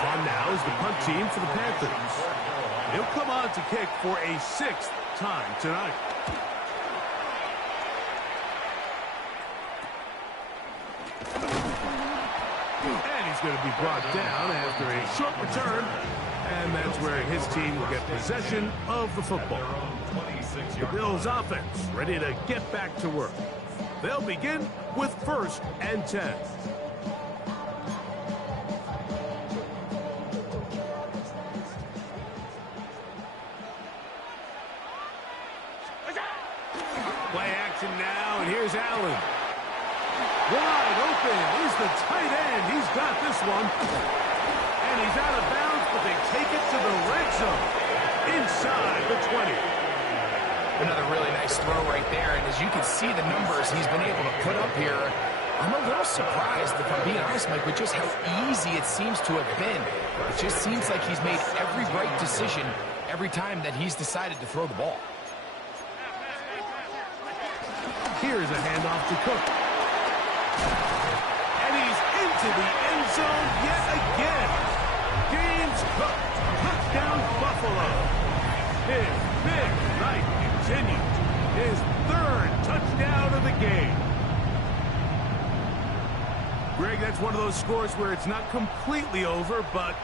On now is the punt team for the Panthers. He'll come on to kick for a 6th time tonight. And he's going to be brought down after a short return. And that's where his team will get possession of the football. The Bills offense ready to get back to work. They'll begin with 1st and 10. Play action now, and here's Allen. Wide open is the tight end. He's got this one. And he's out of bounds, but they take it to the red zone. Inside the 20. Another really nice throw right there. And as you can see the numbers he's been able to put up here, I'm a little surprised, if I'm being honest, Mike, with just how easy it seems to have been. It just seems like he's made every right decision every time that he's decided to throw the ball. Here's a handoff to Cook. And he's into the end zone yet again. James Cook, touchdown Buffalo. His big night continues. His 3rd touchdown of the game. Greg, that's one of those scores where it's not completely over, but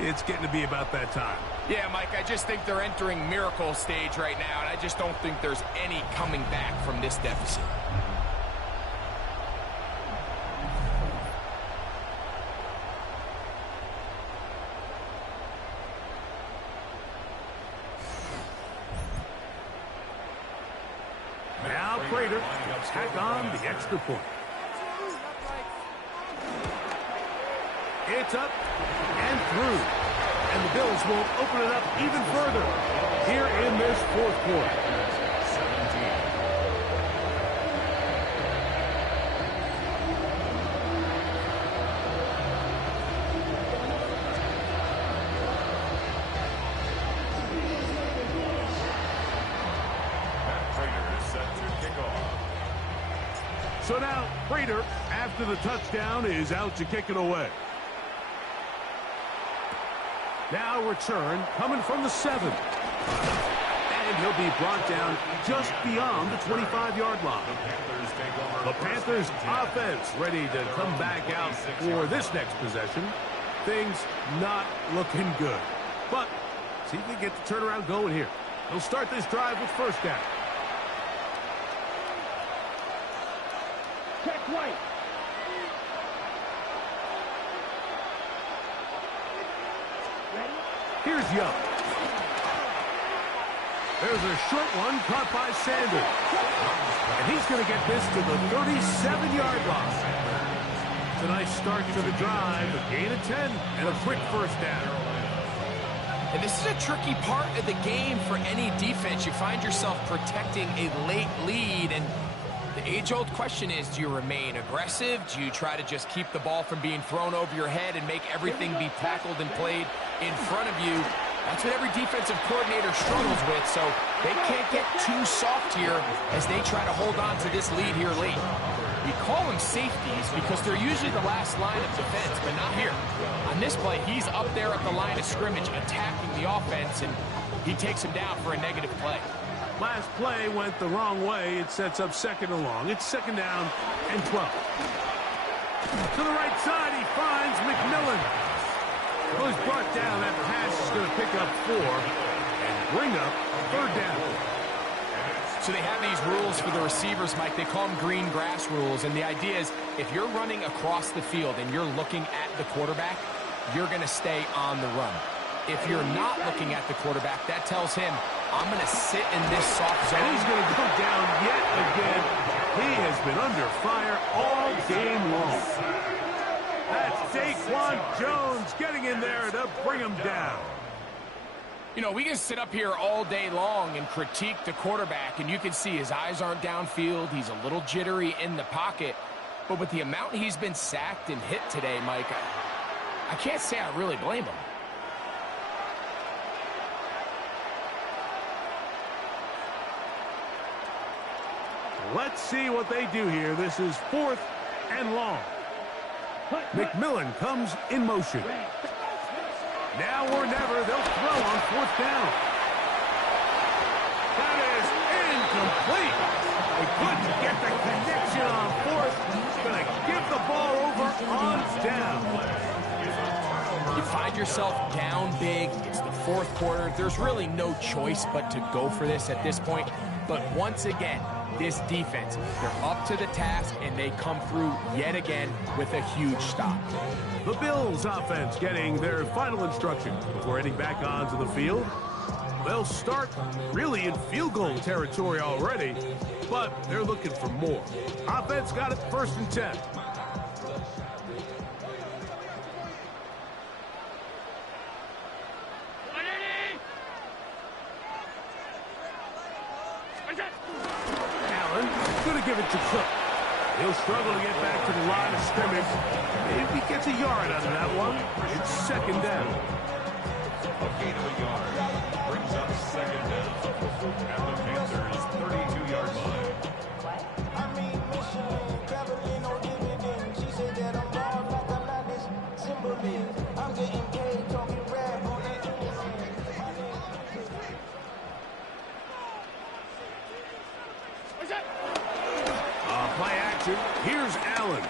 it's getting to be about that time. Yeah, Mike, I just think they're entering miracle stage right now, and I just don't think there's any coming back from this deficit. Now Prater tack on the extra point. It's up and through. And the Bills will open it up even further here in this 4th quarter. 17. Matt Prater is set to kick off. So now Prater, after the touchdown, is out to kick it away. Now return coming from the 7. And he'll be brought down just beyond the 25-yard line. The Panthers offense ready to come back out for this next possession. Things not looking good. But see if they get the turnaround going here. They'll start this drive with 1st down. Check right. Here's Young. There's a short one caught by Sanders. And he's going to get this to the 37-yard line. It's a nice start to the drive, a gain of 10, and a quick 1st down. And this is a tricky part of the game for any defense. You find yourself protecting a late lead, and the age-old question is, do you remain aggressive? Do you try to just keep the ball from being thrown over your head and make everything be tackled and played in front of you? That's what every defensive coordinator struggles with, so they can't get too soft here as they try to hold on to this lead here late. We call them safeties because they're usually the last line of defense, but not here. On this play, he's up there at the line of scrimmage attacking the offense, and he takes him down for a negative play. Last play went the wrong way. It sets up second and long. It's second down and 12. To the right side, he finds McMillan. Well, he's brought down. That pass is going to pick up 4 and bring up third down. So they have these rules for the receivers, Mike. They call them green grass rules. And the idea is if you're running across the field and you're looking at the quarterback, you're going to stay on the run. If you're not looking at the quarterback, that tells him, I'm going to sit in this soft zone. And he's going to go down yet again. He has been under fire all game long. That's Daquan Jones getting in there to bring him down. You know, we can sit up here all day long and critique the quarterback, and you can see his eyes aren't downfield. He's a little jittery in the pocket. But with the amount he's been sacked and hit today, Mike, I can't say I really blame him. Let's see what they do here. This is 4th and long. McMillan comes in motion. Now or never, they'll throw on 4th down. That is incomplete. They couldn't get the connection on 4th. Going to give the ball over on down. You find yourself down big. It's the 4th quarter. There's really no choice but to go for this at this point. But once again, this defense, they're up to the task, and they come through yet again with a huge stop. The Bills offense getting their final instruction before heading back onto the field. They'll start really in field goal territory already, but they're looking for more. Offense got it 1st and 10. Going to give it to Cook. He'll struggle to get back to the line of scrimmage. If he gets a yard out of that one, it's second down. A gain of a yard brings up second down at the Panthers' 32-yard line. I'm getting paid talking rap on that. Play action. Here's Allen.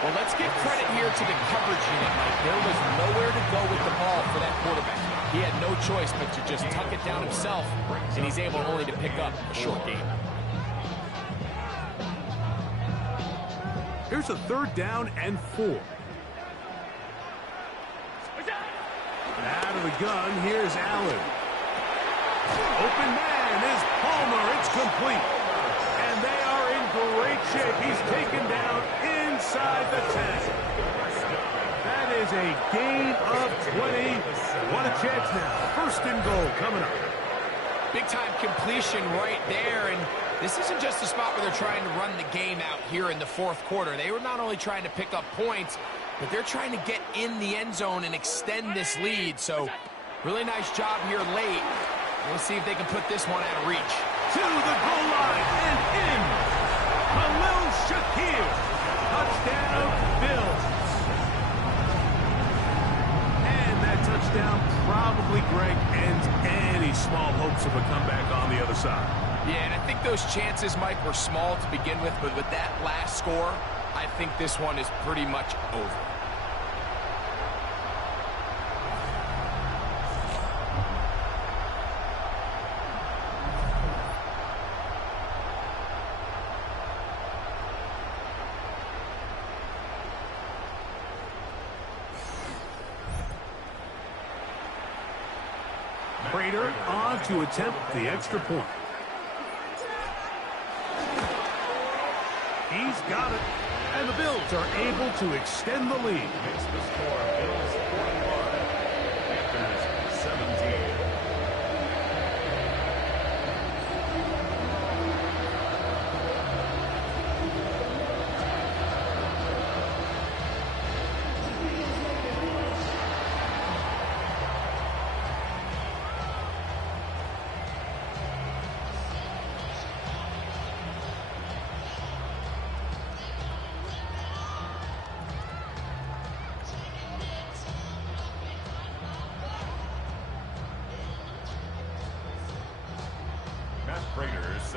Well, let's give credit here to the coverage unit, Mike. There was nowhere to go with the ball for that quarterback. He had no choice but to just tuck it down himself, and he's able only to pick up a short gain. Here's a 3rd down and 4. Out of the gun, here's Allen. Open man is Palmer. It's complete. And they are in great shape. He's taken down inside the 10. That is a gain of 20. What a chance now. 1st and goal coming up. Big-time completion right there, and this isn't just a spot where they're trying to run the game out here in the 4th quarter. They were not only trying to pick up points, but they're trying to get in the end zone and extend this lead. So, really nice job here late. We'll see if they can put this one out of reach. To the goal line and in. Khalil Shakir. Touchdown, Bills. And that touchdown probably, Greg, ends any small hopes of a comeback on the other side. Yeah, and I think those chances, Mike, were small to begin with, but with that last score, I think this one is pretty much over. Prater on to attempt the extra point. He's got it. And the Bills are able to extend the lead. It's the score. Bills 41, Panthers 17.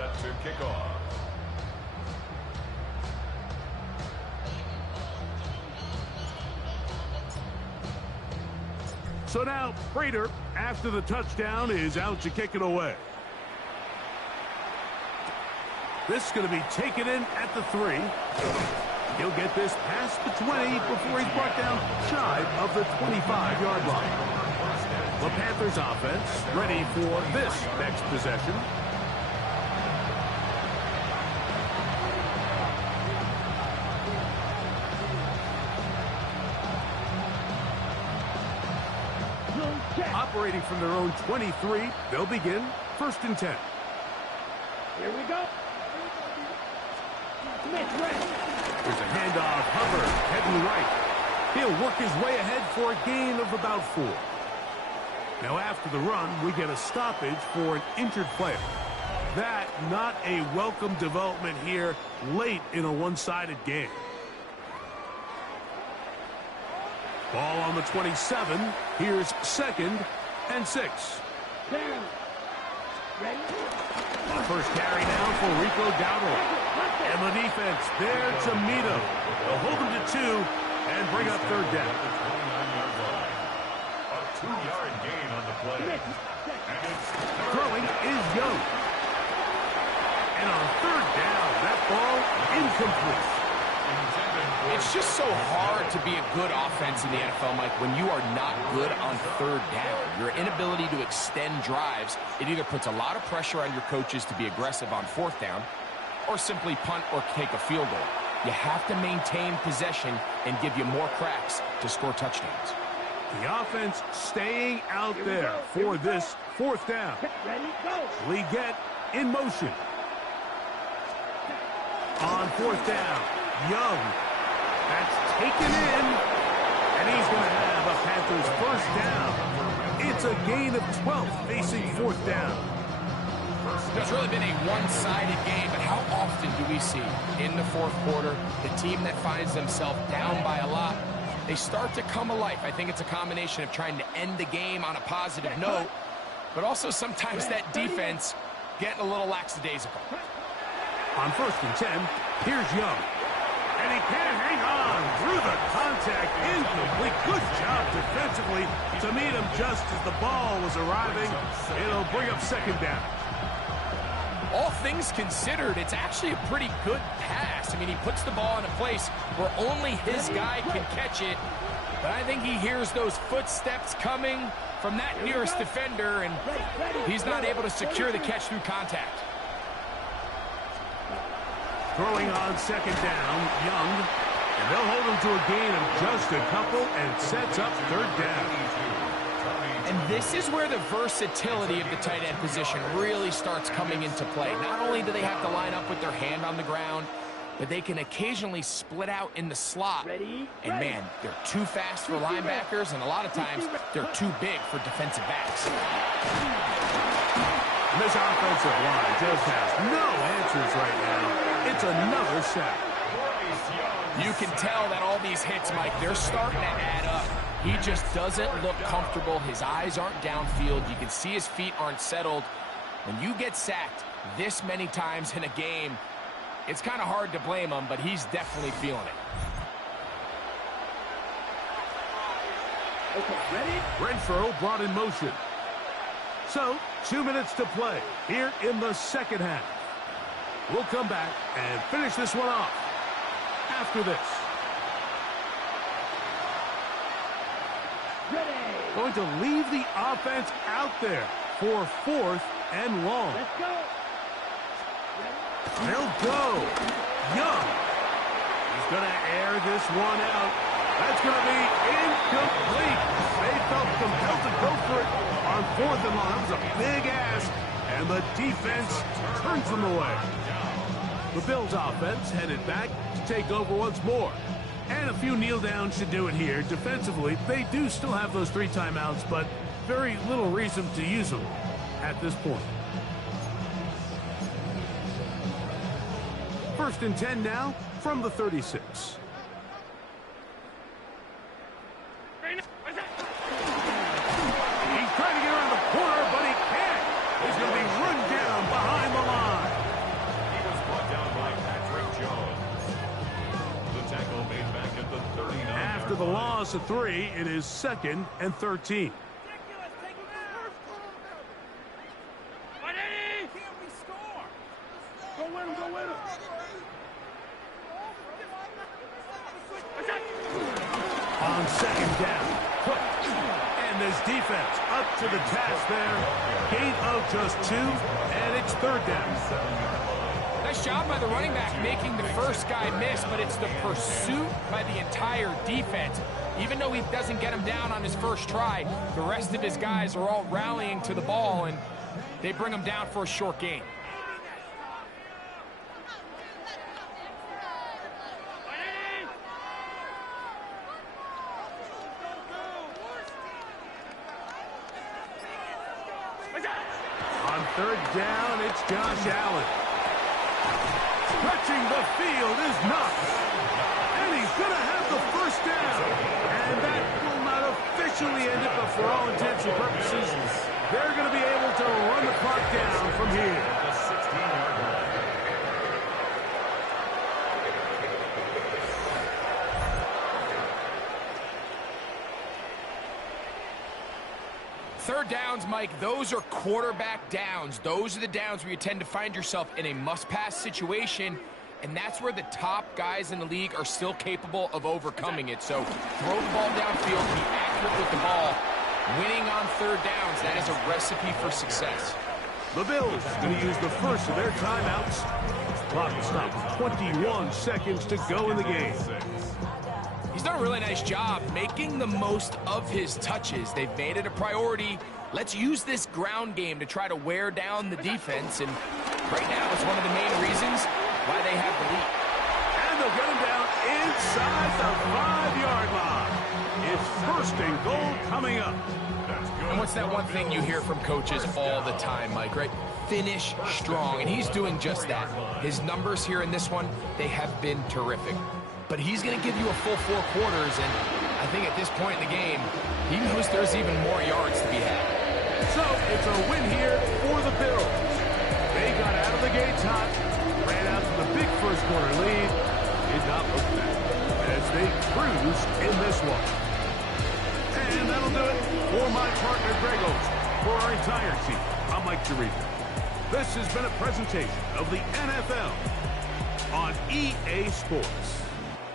set to kick off. So now, Prater, after the touchdown, is out to kick it away. This is going to be taken in at the 3. He'll get this past the 20 before he's brought down shy of the 25-yard line. The Panthers offense ready for this next possession. Operating from their own 23, they'll begin 1st and 10. Here we go. There's a handoff, Hubbard, heading right. He'll work his way ahead for a gain of about 4. Now after the run, we get a stoppage for an injured player. That not a welcome development here late in a one-sided game. Ball on the 27. Here's 2nd and 6. Down. Ready? First carry now for Rico Dowdle. And the defense there to meet him. They'll hold him to 2 and bring up 3rd down. A 2-yard gain on the play. And it's Throwing is Young. And on 3rd down, that ball incomplete. It's just so hard to be a good offense in the NFL, Mike, when you are not good on 3rd down. Your inability to extend drives, it either puts a lot of pressure on your coaches to be aggressive on 4th down or simply punt or take a field goal. You have to maintain possession and give you more cracks to score touchdowns. The offense staying out there for this 4th down. Ready, go. Leggett in motion. On 4th down, Young. That's taken in, and he's going to have a Panthers 1st down. It's a gain of 12 facing 4th down. It's really been a one-sided game, but how often do we see in the 4th quarter the team that finds themselves down by a lot, they start to come alive. I think it's a combination of trying to end the game on a positive note, but also sometimes that defense getting a little lackadaisical. On 1st and 10, here's Young. And he can't hang on through the contact. Incomplete. Good job defensively to meet him just as the ball was arriving. It'll bring up 2nd down. All things considered, it's actually a pretty good pass. I mean, he puts the ball in a place where only his guy can catch it. But I think he hears those footsteps coming from that nearest defender, and he's not able to secure the catch through contact. Throwing on 2nd down, Young. And they'll hold him to a gain of just a couple, and it sets up 3rd down. And this is where the versatility of the tight end position really starts coming into play. Not only do they have to line up with their hand on the ground, but they can occasionally split out in the slot. And man, they're too fast for linebackers, and a lot of times they're too big for defensive backs. This offensive line just has no answers right now. It's another sack. You can tell that all these hits, Mike, they're starting to add up. He just doesn't look comfortable. His eyes aren't downfield. You can see his feet aren't settled. When you get sacked this many times in a game, it's kind of hard to blame him, but he's definitely feeling it. Okay, ready? Renfro brought in motion. So, 2 minutes to play here in the 2nd half. We'll come back and finish this one off after this. Ready. Going to leave the offense out there for 4th and long. Let's go. They'll go. Young. He's going to air this one out. That's going to be incomplete. They felt compelled to go for it on 4th and long. That was a big ask, and the defense turns them away. The Bills offense headed back to take over once more. And a few kneel downs should do it here. Defensively, they do still have those 3 timeouts, but very little reason to use them at this point. 1st and 10 now from the 36. He's trying to get around the corner, but he can't. He's going to be run down behind the line. a loss of 3, it is 2nd and 13. On 2nd down, Cook. And this defense up to the task there. Gain of just 2, and it's 3rd down. Nice job by the running back making the first guy miss, but it's the pursuit by the entire defense. Even though he doesn't get him down on his first try, the rest of his guys are all rallying to the ball, and they bring him down for a short gain. On 3rd down, it's Josh Allen. Stretching the field is Knox. And he's going to have the first down. And that will not officially end it, but for all intents and purposes, they're going to be able to run the clock down from here. The 16-yard line. Third downs, Mike, those are quarterback downs. Those are the downs where you tend to find yourself in a must-pass situation, and that's where the top guys in the league are still capable of overcoming it. So throw the ball downfield, be accurate with the ball. Winning on 3rd downs, that is a recipe for success. The Bills going to use the first of their timeouts. Clock stops, 21 seconds to go in the game. He's done a really nice job making the most of his touches. They've made it a priority. Let's use this ground game to try to wear down the defense, and right now it's one of the main reasons why they have the lead. And they'll get him down inside the 5-yard line. It's 1st and goal coming up. And what's that one thing you hear from coaches all the time, Mike, right? Finish strong, and he's doing just that. His numbers here in this one, they have been terrific. But he's going to give you a full 4 quarters, and I think at this point in the game, he knows there's even more yards to be had. So it's a win here for the Bills. They got out of the gates hot, ran out to the big first quarter lead, did not look back as they cruised in this one. And that'll do it for my partner Greg Olson. For our entire team, I'm Mike Jericho. This has been a presentation of the NFL on EA Sports.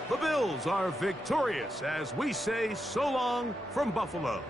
The Bills are victorious as we say so long from Buffalo.